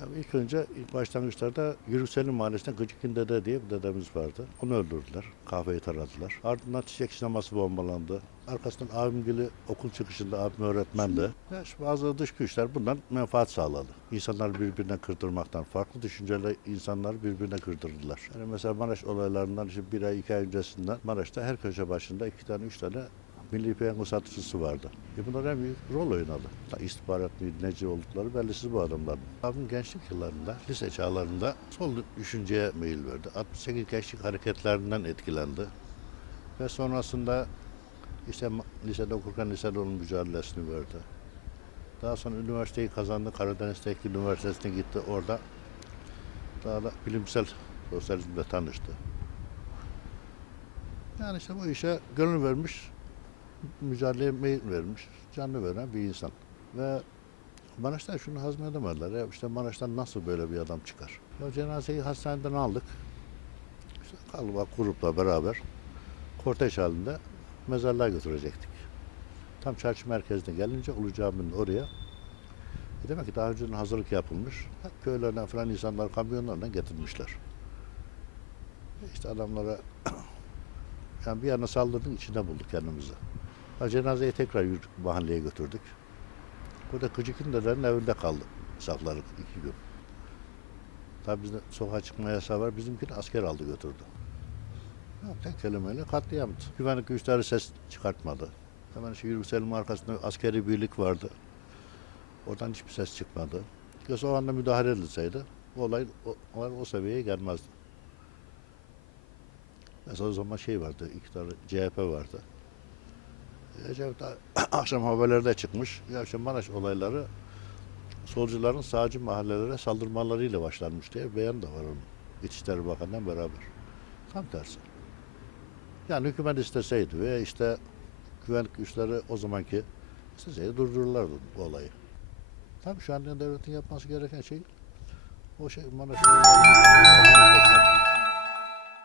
Ya ilk önce ilk başlangıçlarda Yürüselim Mahallesi'nde Gıcıkın Dede diye bir dedemiz vardı. Onu öldürdüler. Kahveyi taradılar. Ardından çiçek sineması bombalandı. Arkasından abimgili okul çıkışında abim öğretmendi. Ya şu bazı dış güçler bundan menfaat sağladı. İnsanlar birbirine kırdırmaktan, farklı düşünceli insanlar birbirine kırdırdılar. Yani mesela Maraş olaylarından işte bir ay iki ay öncesinden Maraş'ta her köşe başında iki tane üç tane Milli Piyango satıcısı vardı. E bunlar en büyük rol oynadı. İstihbarat neci oldukları bellisiz bu adamların. Abim gençlik yıllarında, lise çağlarında sol düşünceye meyil verdi. 68 gençlik hareketlerinden etkilendi. Ve sonrasında işte lisede okurken lisede onun mücadelesini verdi. Daha sonra üniversiteyi kazandı. Karadeniz Teknik Üniversitesi'ne gitti. Orada daha da bilimsel sosyalizmle tanıştı. Yani işte bu işe gönül vermiş, mücadeleye meyil vermiş, canlı veren bir insan. Ve Maraş'tan şunu hazmedemediler. Ya işte Maraş'tan nasıl böyle bir adam çıkar? Ya cenazeyi hastaneden aldık. İşte kalabalık grupla beraber kortej halinde mezarlığa götürecektik. Tam çarşı merkezine gelince Ulu Cami'nin oraya e demek ki daha önceden hazırlık yapılmış. Köylerden falan insanlar kamyonlarla getirmişler. E İşte adamlara yani bir yana saldırdık içinde bulduk kendimizi. Cenazeyi tekrar yürü- mahalleye götürdük. Burada Kıcık'ın dedenin evinde kaldı. Sakladık iki gün. Tabii bizde sokağa çıkma yasağı var. Bizimkini asker aldı götürdü. Ya, tek kelimeyle katliamdı. Güvenlik güçleri ses çıkartmadı. Hemen şu Yürüselim arkasında askeri birlik vardı. Oradan hiçbir ses çıkmadı. Yoksa o anda müdahale edilseydi olay o, olay o seviyeye gelmezdi. Mesela o zaman şey vardı, iki tane CHP vardı. Ecevit akşam haberlerde çıkmış. Ya Maraş olayları solcuların sağcı mahallelere saldırmalarıyla başlanmış diye beyan da var onun. İçişleri Bakanı'ndan beraber. Tam tersi. Yani hükümet isteseydi veya işte güvenlik güçleri o zamanki isteseydi durdururlardı bu olayı. Tabii şu an devletin yapması gereken şey o şey Maraş olaylarını